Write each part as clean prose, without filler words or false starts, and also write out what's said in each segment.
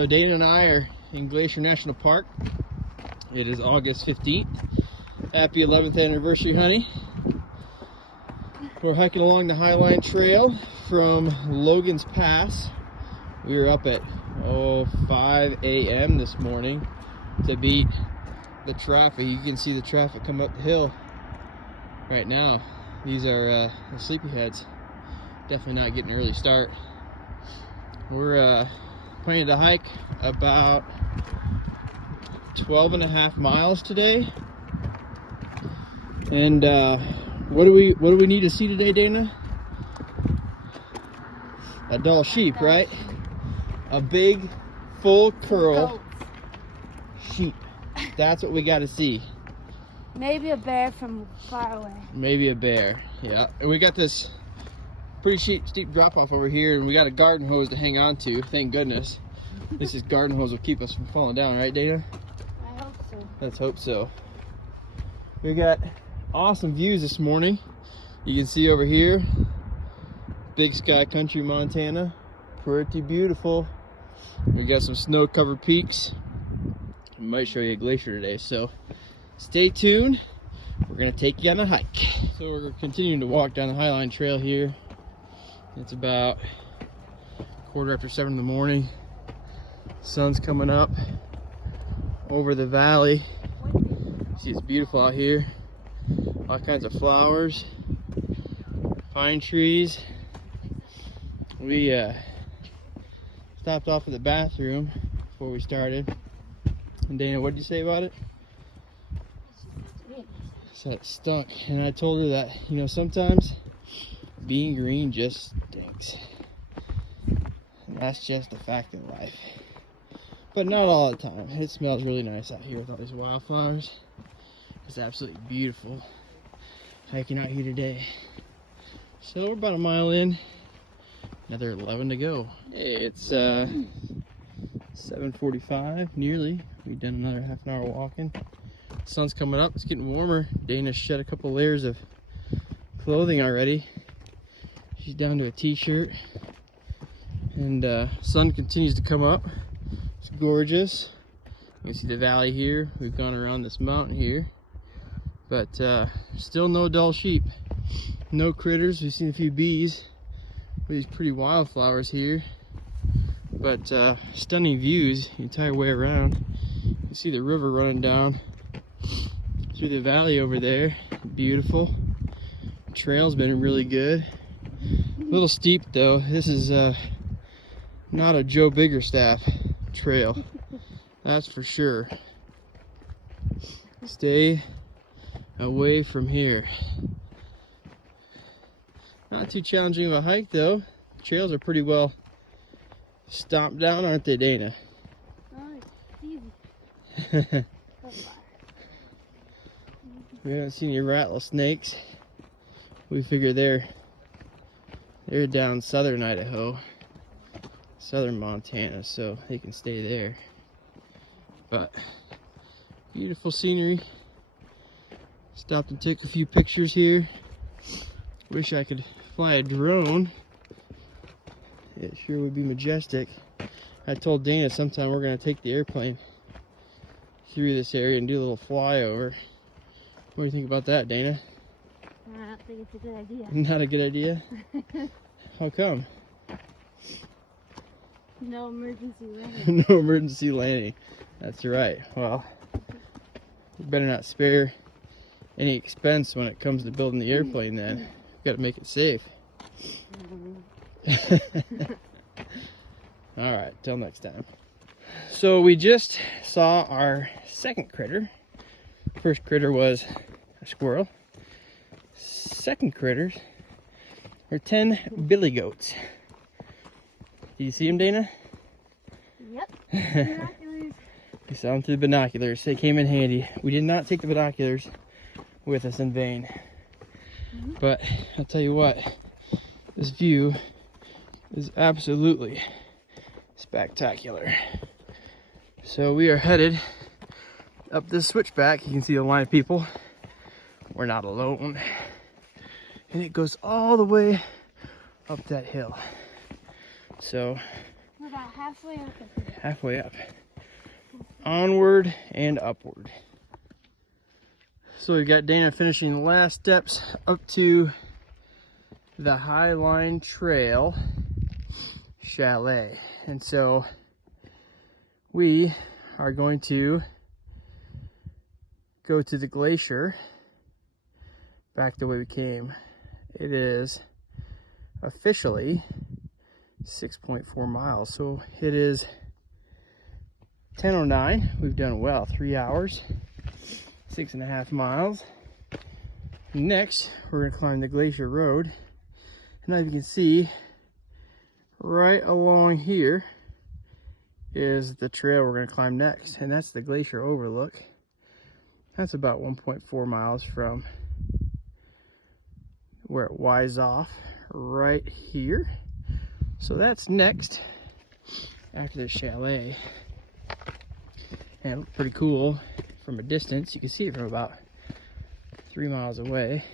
So Dana and I are in Glacier National Park. It is August 15th. Happy 11th anniversary, honey. We're hiking along the Highline Trail from Logan's Pass. We were up at 5 a.m. this morning to beat the traffic. You can see the traffic come up the hill right now. These are the sleepyheads. Definitely not getting an early start. We're planning to hike about 12.5 miles today. And what do we need to see today, Dana? A Dall sheep, right? A big, full curl sheep. That's what we got to see. Maybe a bear from far away. Maybe a bear, yeah. And we got this pretty steep drop off over here, and we got a garden hose to hang on to. Thank goodness. This garden hose will keep us from falling down, right, Dana? I hope so. Let's hope so. We got awesome views this morning. You can see over here, Big Sky Country, Montana. Pretty beautiful. We got some snow-covered peaks. I might show you a glacier today, so stay tuned. We're gonna take you on a hike. So we're continuing to walk down the Highline Trail here. It's about 7:15 in the morning. Sun's coming up over the valley. See, it's beautiful out here. All kinds of flowers, pine trees. We stopped off at the bathroom before we started. And Dana, what did you say about it? Said it stunk. And I told her that, you know, sometimes being green just stinks. And that's just a fact of life. But not all the time. It smells really nice out here with all these wildflowers. It's absolutely beautiful hiking out here today. So we're about a mile in. Another 11 to go. Hey, it's 7:45 nearly. We've done another half an hour walking. Sun's coming up. It's getting warmer. Dana shed a couple layers of clothing already. She's down to a t-shirt. And sun continues to come up. It's gorgeous. You can see the valley here. We've gone around this mountain here. But still no Dall sheep. No critters. We've seen a few bees. These pretty wildflowers here. But stunning views the entire way around. You can see the river running down through the valley over there. Beautiful. Trail's been really good. A little steep though. This is not a Joe Biggerstaff trail. That's for sure. Stay away from here. Not too challenging of a hike though. Trails are pretty well stomped down, aren't they, Dana? Oh, it's easy. We haven't seen any rattlesnakes. We figure they're down southern Idaho, southern Montana, so they can stay there. But beautiful scenery. Stopped and took a few pictures here. Wish I could fly a drone. It sure would be majestic. I told Dana sometime we're gonna take the airplane through this area and do a little flyover. What do you think about that, Dana? I don't think it's a good idea. Not a good idea? How come? No emergency landing. No emergency landing. That's right. Well, you better not spare any expense when it comes to building the airplane then. You've got to make it safe. All right, till next time. So we just saw our second critter. First critter was a squirrel. Second critters are 10 billy goats. Do you see them, Dana? Yep. Binoculars. We saw them through the binoculars. They came in handy. We did not take the binoculars with us in vain. But I'll tell you what, this view is absolutely spectacular. So we are headed up this switchback. You can see the line of people. We're not alone. And it goes all the way up that hill. So We're about halfway up the hill. halfway up. Onward and upward. So we've got Dana finishing the last steps up to the Highline Trail Chalet. And so we are going to go to the Glacier back the way we came. It is officially 6.4 miles. So it is 10:09. We've done well, 3 hours, 6.5 miles. Next, we're gonna climb the Glacier Road. And as you can see, right along here is the trail we're gonna climb next. And that's the Glacier Overlook. That's about 1.4 miles from where it winds off right here. So that's next after the chalet. And it looked pretty cool from a distance. You can see it from about 3 miles away.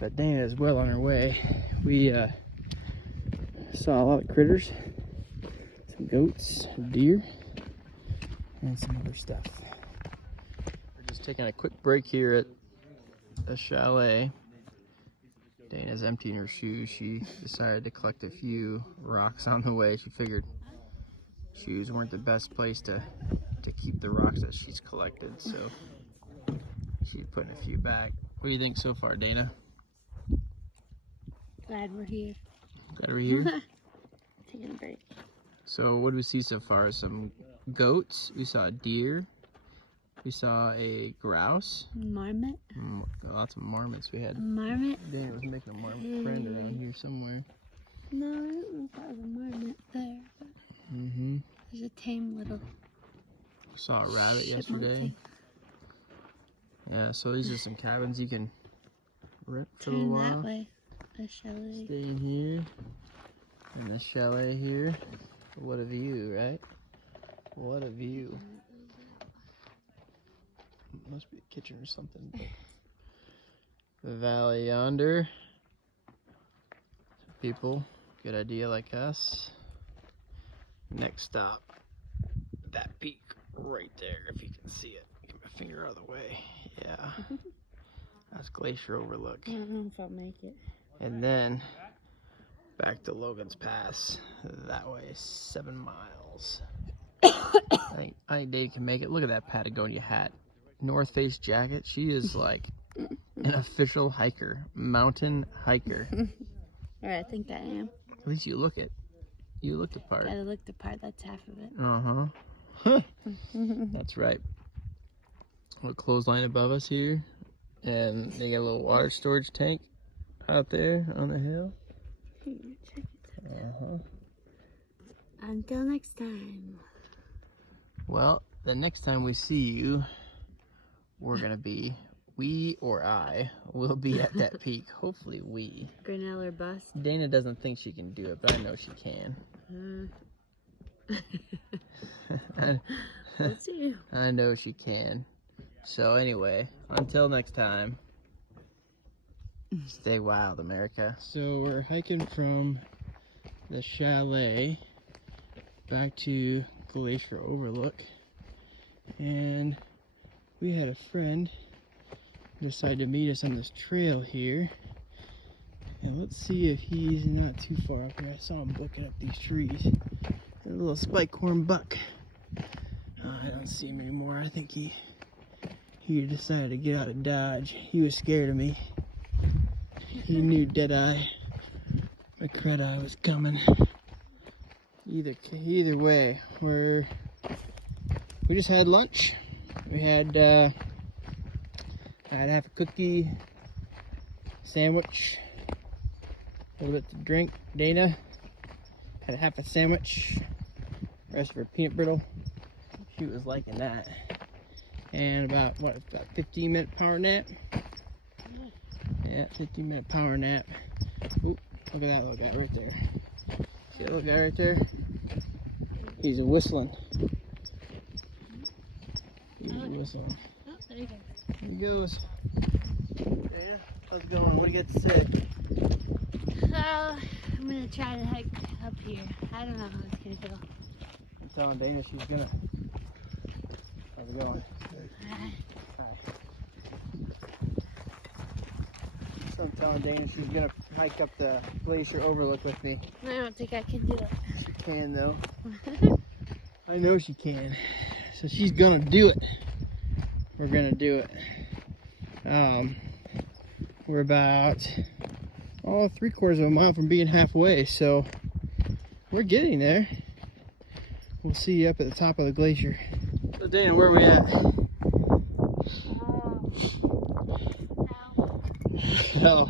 But Dana is well on her way. We saw a lot of critters, some goats, deer, and some other stuff. We're just taking a quick break here at the chalet. Dana's emptying her shoes. She decided to collect a few rocks on the way. She figured shoes weren't the best place to keep the rocks that she's collected, so she's putting a few back. What do you think so far, Dana? Glad we're here. Glad we're here? Taking a break. So what did we see so far? Some goats. We saw a deer. We saw a grouse. Marmot. Lots of marmots we had. Marmot. Dana was making a marmot friend around here somewhere. No, I don't know if that was a marmot there. But there's a tame little. Saw a rabbit chipmunk yesterday. thing. Yeah, so these are some cabins you can rent for a Turn while. that way. The chalet. Stay in here. And the chalet here. What a view, right? What a view. Must be a kitchen or something. But the valley yonder. People, good idea like us. Next stop, that peak right there, if you can see it. Get my finger out of the way. Yeah. That's Glacier Overlook. I don't know if I'll make it. And then back to Logan's Pass. That way, 7 miles. I think Dave can make it. Look at that Patagonia hat. North Face jacket. She is like an official hiker. Mountain hiker. Or I think I am. At least you look it. You look the part. Gotta look the part, that's half of it. Uh-huh. That's right. A little clothesline above us here. And they got a little water storage tank out there on the hill. Check it out. Uh-huh. Until next time. Well, the next time we see you, we're gonna be, we or I will be at that peak. Hopefully we. Grinnell or bust. Dana doesn't think she can do it, but I know she can. We'll see. I know she can. So anyway, until next time, stay wild, America. So we're hiking from the chalet back to Glacier Overlook, and we had a friend decide to meet us on this trail here. And let's see if he's not too far up here. I saw him booking up these trees. A little spike-horn buck. I don't see him anymore. I think he decided to get out of Dodge. He was scared of me. He knew Deadeye McCredeye was coming. Either way, we just had lunch. We had I had half a cookie, sandwich, a little bit to drink. Dana had a half a sandwich, rest of her peanut brittle. She was liking that. And about 15-minute power nap. Yeah, 15-minute power nap. Ooh, look at that little guy right there. See that little guy right there? He's whistling. He's whistling. Oh, there you go. Here he goes. Yeah, how's it going? What do you got to say? So, I'm gonna try to hike up here. I don't know how it's gonna go. telling Dana she's gonna. How's it going? Hi. So I'm telling Dana she's gonna hike up the Glacier overlook with me. I don't think I can do it. She can though. I know she can. So she's gonna do it. We're gonna do it. We're about 3/4 of a mile from being halfway, so we're getting there. We'll see you up at the top of the glacier. So Dana, where are we at? Hell.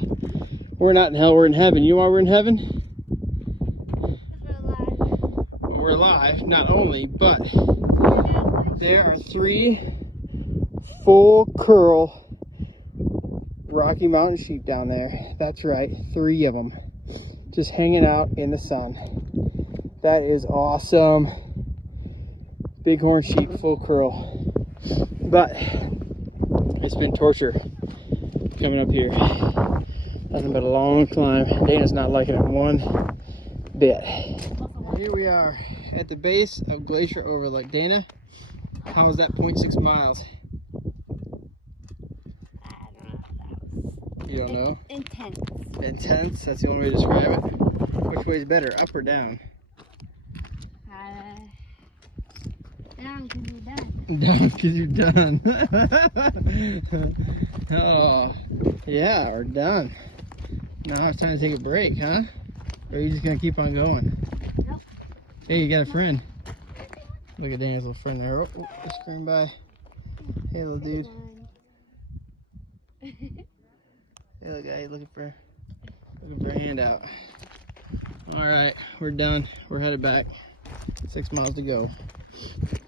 We're not in hell, we're in heaven. You know why we're in heaven? We're alive, not only, but there are 3 full curl Rocky Mountain sheep down there. That's right, 3 of them. Just hanging out in the sun. That is awesome. Bighorn sheep, full curl. But it's been torture coming up here. Nothing but a long climb. Dana's not liking it one bit. Here we are at the base of Glacier Overlook. Dana, how was that 0.6 miles? You don't know? Intense. Intense? That's the only way to describe it. Which way is better, up or down? Down because you're done. Down because you're done. Oh, yeah, we're done. Now it's time to take a break, huh? Or are you just going to keep on going? Nope. Hey, you got a friend. Look at Dana's little friend there. Oh, just screaming by. Hey, little dude. Hey, little guy, looking for a handout. All right, we're done. We're headed back. 6 miles to go.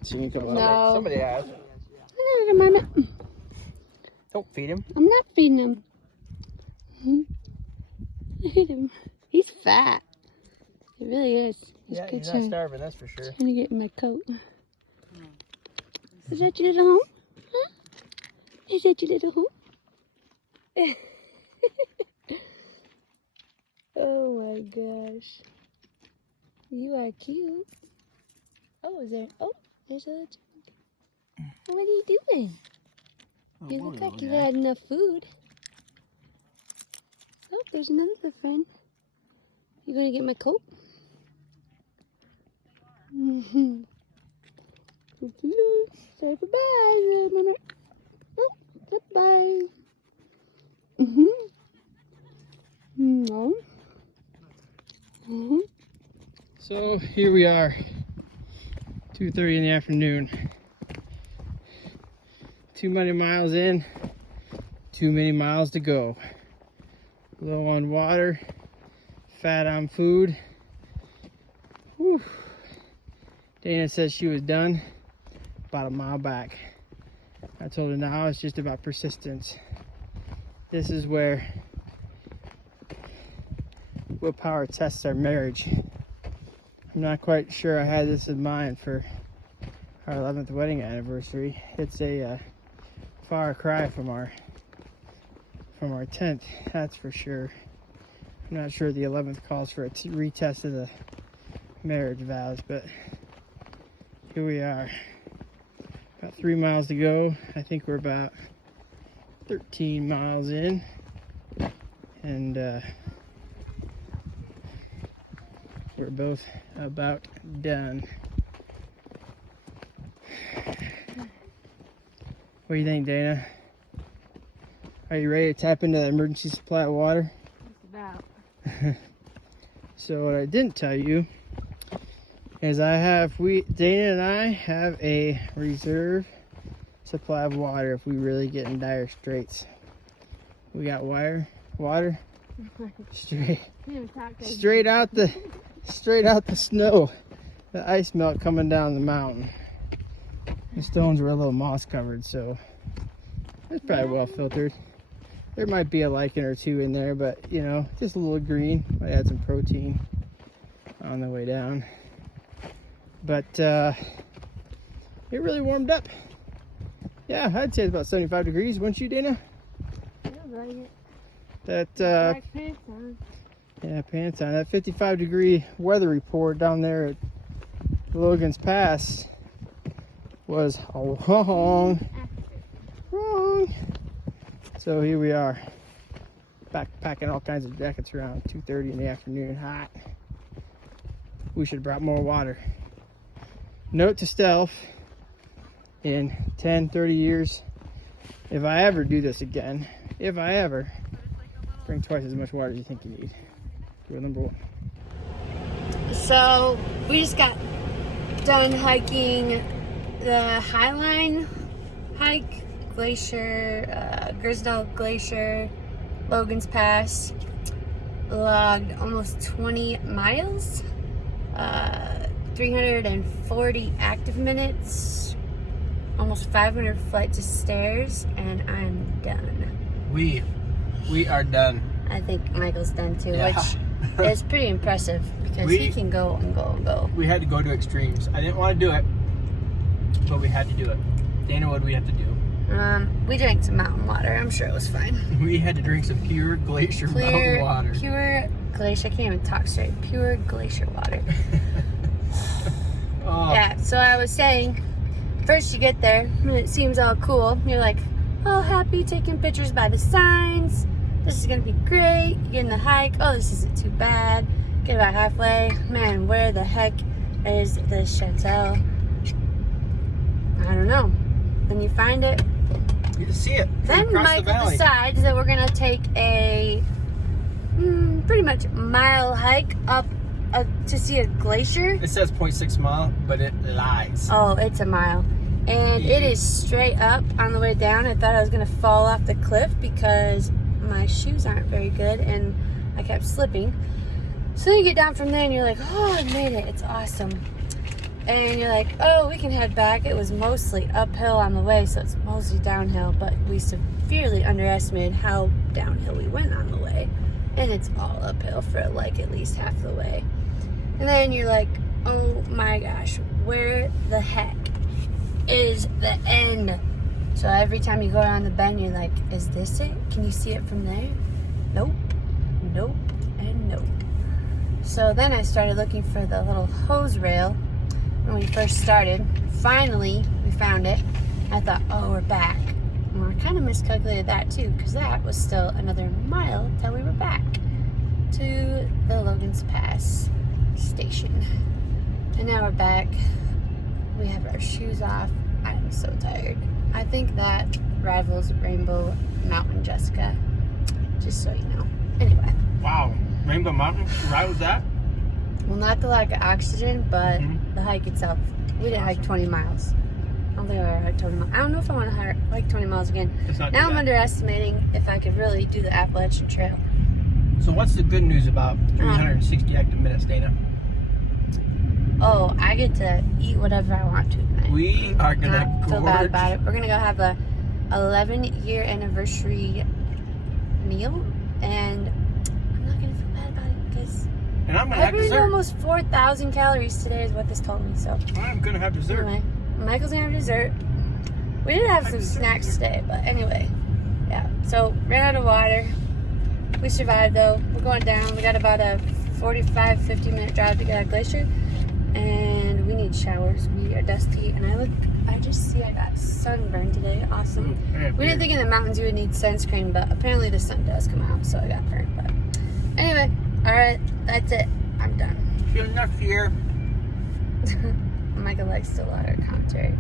So you can come No. Somebody has. Don't feed him. I'm not feeding him. Feed him. He's fat. He really is. Yeah, he's not starving, that's for sure. Trying to get in my coat. Is that your little home? Huh? Is that your little home? Oh my gosh. You are cute. Oh, is there? Oh, there's a little chunk. What are you doing? Oh, You look like you had enough food. Oh, there's another friend. You gonna get my coat? Say goodbye, Mama. Oh, goodbye. No. So here we are, 2:30 in the afternoon. Too many miles in, too many miles to go. Low on water, fat on food. Whew. Dana said she was done about a mile back. I told her now it's just about persistence. This is where willpower tests our marriage. I'm not quite sure I had this in mind for our 11th wedding anniversary. It's a far cry from our 10th, that's for sure. I'm not sure the 11th calls for a retest of the marriage vows, but here we are. About 3 miles to go. I think we're about 13 miles in, and we're both about done. What do you think, Dana? Are you ready to tap into that emergency supply of water? Just about. So what I didn't tell you is Dana and I have a reserve supply of water if we really get in dire straits. We got water straight out the snow, the ice melt coming down the mountain. The stones were a little moss covered, so it's probably well filtered. There might be a lichen or two in there, but you know, just a little green. Might add some protein on the way down. But it really warmed up. Yeah, I'd say it's about 75 degrees, wouldn't you, Dana? Feels like it. That Like pants on. yeah, pants on. That 55 degree weather report down there at Logan's Pass was wrong. So here we are, backpacking all kinds of jackets around 2:30 in the afternoon, hot. We should have brought more water. Note to self, in 10, 30 years, if I ever do this again, if I ever, bring twice as much water as you think you need. Rule number 1. So we just got done hiking the Highline hike, Glacier, Grisdale Glacier, Logan's Pass. Logged almost 20 miles, 340 active minutes, almost 500 flights of stairs, and I'm done. We are done. I think Michael's done too, Yeah. which is pretty impressive because he can go and go and go. We had to go to extremes. I didn't want to do it, but we had to do it. Dana, what do we have to do? We drank some mountain water. I'm sure it was fine. We had to drink some pure glacier mountain water. Pure glacier. I can't even talk straight. Pure glacier water. Oh. Yeah, so I was saying, first you get there, and it seems all cool. You're like, oh, happy, taking pictures by the signs. This is going to be great. You get in the hike. Oh, this isn't too bad. Get about halfway. Man, where the heck is the chateau? I don't know. Then you find it. You see it. Then Michael decides that we're going to take a pretty much mile hike up to see a glacier. It says 0.6 mile, but it lies. Oh, it's a mile. And it is straight up on the way down. I thought I was going to fall off the cliff because my shoes aren't very good and I kept slipping. So you get down from there and you're like, oh, I made it. It's awesome. And you're like, oh, we can head back. It was mostly uphill on the way, so it's mostly downhill. But we severely underestimated how downhill we went on the way. And it's all uphill for like at least half the way. And then you're like, oh my gosh, where the heck is the end? So every time you go around the bend, you're like, is this it? Can you see it from there? Nope, nope, and nope. So then I started looking for the little hose rail when we first started. Finally, we found it. I thought, oh, we're back. And I kind of miscalculated that too, because that was still another mile till we were back to the Logan's Pass station. And now we're back. We have our shoes off. I'm so tired. I think that rivals Rainbow Mountain, Jessica. Just so you know. Anyway. Wow. Rainbow Mountain rivals that? Well, not the lack of oxygen, but the hike itself. We didn't hike 20 miles. I don't think I ever hiked 20 miles. I don't know if I want to hike 20 miles again. Now I'm underestimating if I could really do the Appalachian Trail. So what's the good news about 360 active minutes, Dana? Oh, I get to eat whatever I want to tonight. We are going to feel bad about it. We're going to go have a 11-year anniversary meal, and I'm not going to feel bad about it because I burned almost 4,000 calories today is what this told me. So I'm going to have dessert. Anyway, Michael's going to have dessert. We did have some snacks today, but anyway. Yeah, so ran out of water. We survived though. We're going down. We got about a 45-50 minute drive to get out Glacier. And we need showers. We are dusty. And I just see I got sunburned today. Awesome. We didn't think in the mountains you would need sunscreen, but apparently the sun does come out, so I got burned. But anyway, alright, that's it. I'm done. Feel enough here. Michael likes to water contrary.